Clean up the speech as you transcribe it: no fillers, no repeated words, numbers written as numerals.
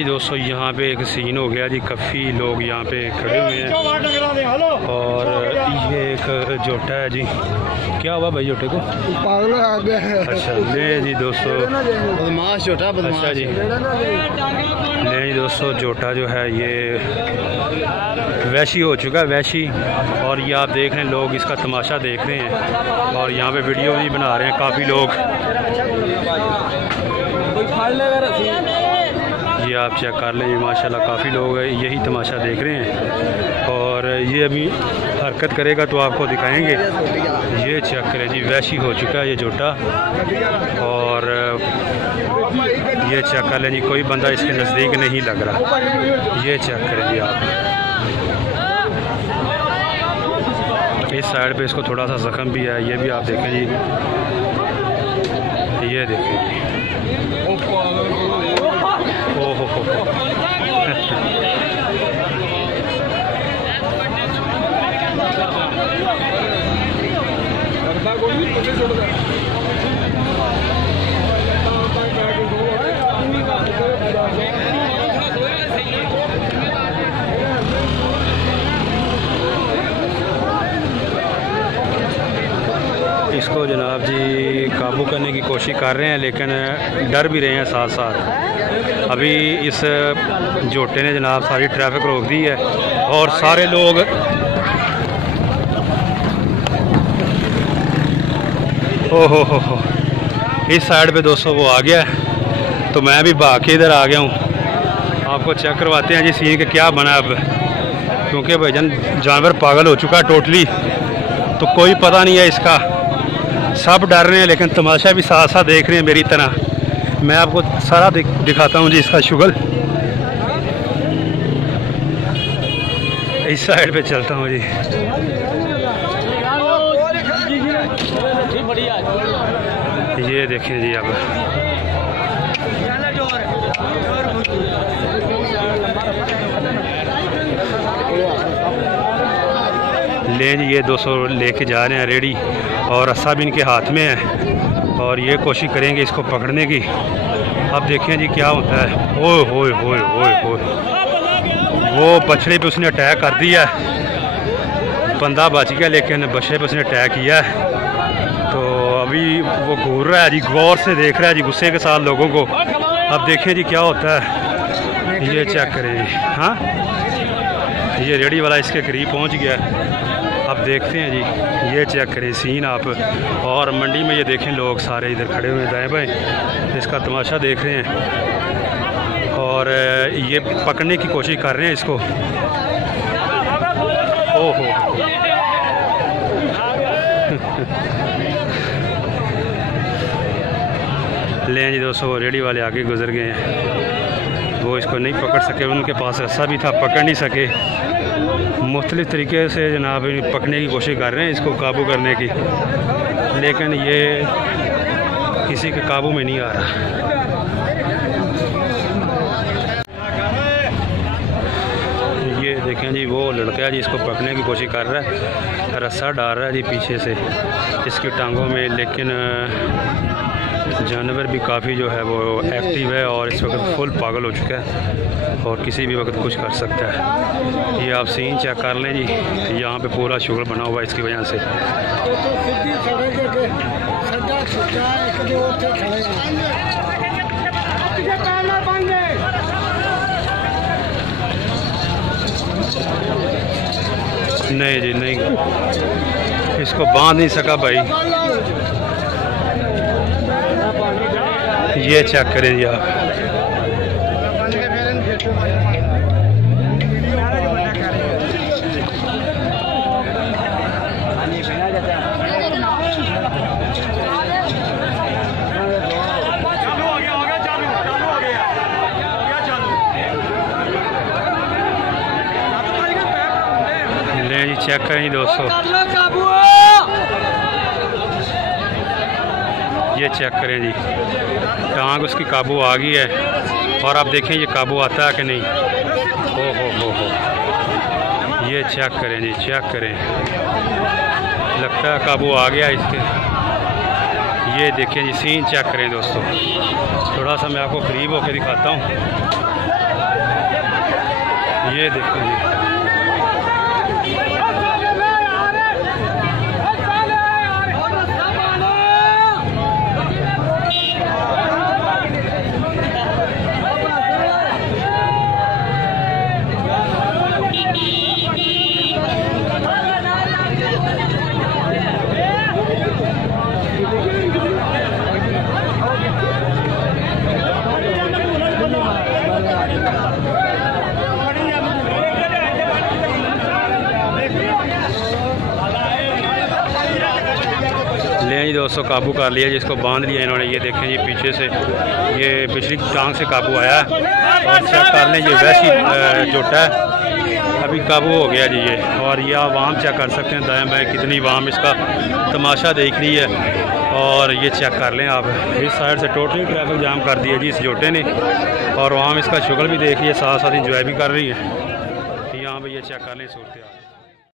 जी दोस्तों, यहाँ पे एक सीन हो गया जी। काफ़ी लोग यहाँ पे खड़े हुए हैं और ये एक जोटा है जी। क्या हुआ भाई जोटे को? पागल आ गया है। अच्छा ले जी दोस्तों, बदमाश जोटा बदमाश। अच्छा जी ले जी दोस्तों, जोटा जो है ये वैशी हो चुका है, वैशी। और ये आप देख रहे हैं लोग इसका तमाशा देख रहे हैं और यहाँ पे वीडियो भी बना रहे हैं काफ़ी लोग। ये आप चेक कर लें, माशाल्लाह काफ़ी लोग यही तमाशा देख रहे हैं और ये अभी हरकत करेगा तो आपको दिखाएंगे। ये चेक करें जी, वैशी हो चुका है ये जोटा। और ये चेक कर लें जी, कोई बंदा इसके नज़दीक नहीं लग रहा। ये चेक करें जी आप। इस साइड पे इसको थोड़ा सा ज़ख्म भी है, ये भी आप देखें जी। ये देखें जी, ओहो हो। इसको जनाब जी काबू करने की कोशिश कर रहे हैं, लेकिन डर भी रहे हैं साथ साथ। अभी इस जोटे ने जनाब सारी ट्रैफिक रोक दी है और सारे लोग ओहो हो इस साइड पे दोस्तों वो आ गया है, तो मैं भी भाग के इधर आ गया हूँ। आपको चेक करवाते हैं जी सीन के क्या बना अब, क्योंकि भाईजान जानवर पागल हो चुका है टोटली, तो कोई पता नहीं है इसका। सब डर रहे हैं लेकिन तमाशा भी साथ साथ देख रहे हैं मेरी तरह। मैं आपको सारा दिखाता हूँ जी इसका शुगल। इस साइड पे चलता हूँ जी। ये देखें जी अब ले जी, ये 200 लेके जा रहे हैं रेडी और रस्सा भी इनके हाथ में है और ये कोशिश करेंगे इसको पकड़ने की। अब देखें जी क्या होता है। ओए होए होए होए होए, वो बछड़े पे उसने अटैक कर दिया। बंदा बच गया लेकिन बछड़े पे उसने अटैक किया है, तो अभी वो घूर रहा है जी, गौर से देख रहा है जी गुस्से के साथ लोगों को। अब देखें जी क्या होता है। ये चेक करें जी। हाँ, ये रेडी वाला इसके करीब पहुंच गया। अब देखते हैं जी, ये चेक करें सीन आप। और मंडी में ये देखें लोग सारे इधर खड़े हुए दाएं बाएं इसका तमाशा देख रहे हैं और ये पकड़ने की कोशिश कर रहे हैं इसको। ओहो लें जी दोस्तों, वो रेडी वाले आगे गुजर गए हैं, वो इसको नहीं पकड़ सके। उनके पास रस्सा भी था, पकड़ नहीं सके। मुख्तलिफ़ तरीके से जनाब पकड़ने की कोशिश कर रहे हैं इसको काबू करने की, लेकिन ये किसी के काबू में नहीं आ रहा। ये देखें जी, वो लड़का है जी, इसको पकड़ने की कोशिश कर रहा है, रस्सा डाल रहा है जी पीछे से इसकी टांगों में, लेकिन जानवर भी काफ़ी जो है वो एक्टिव है और इस वक्त फुल पागल हो चुका है और किसी भी वक्त कुछ कर सकता है। ये आप सीन चेक कर लें जी, यहाँ पे पूरा शुगर बना हुआ है इसकी वजह से। नहीं जी नहीं, इसको बांध नहीं सका भाई। ये चेक करें जी आप। ले जी चेक करें जी दोस्तों, ये चेक करें जी, टांग उसकी काबू आ गई है और आप देखें ये काबू आता है कि नहीं। हो ये चेक करें जी, चेक करें, लगता है काबू आ गया इसके। ये देखें जी सीन चेक करें दोस्तों, थोड़ा सा मैं आपको करीब होकर दिखाता हूँ। ये देखो जी, ले जी दोस्तों, काबू कर लिया जिसको बांध लिया इन्होंने। ये देखें जी, पीछे से ये पिछली टांग से काबू आया है और चेक कर लें, ये वैसी जोटा है, अभी काबू हो गया जी ये। और ये आप वाम चेक कर सकते हैं, दाएं बाएं कितनी वाम इसका तमाशा देख रही है। और ये चेक कर लें आप, इस साइड से टोटली ट्रैफिक जाम कर दिया जी इस जोटे ने। और वाम इसका शुगर भी देख रही है, साथ साथ इंजॉय भी कर रही है। यहाँ पर ये चेक कर लें सूरत।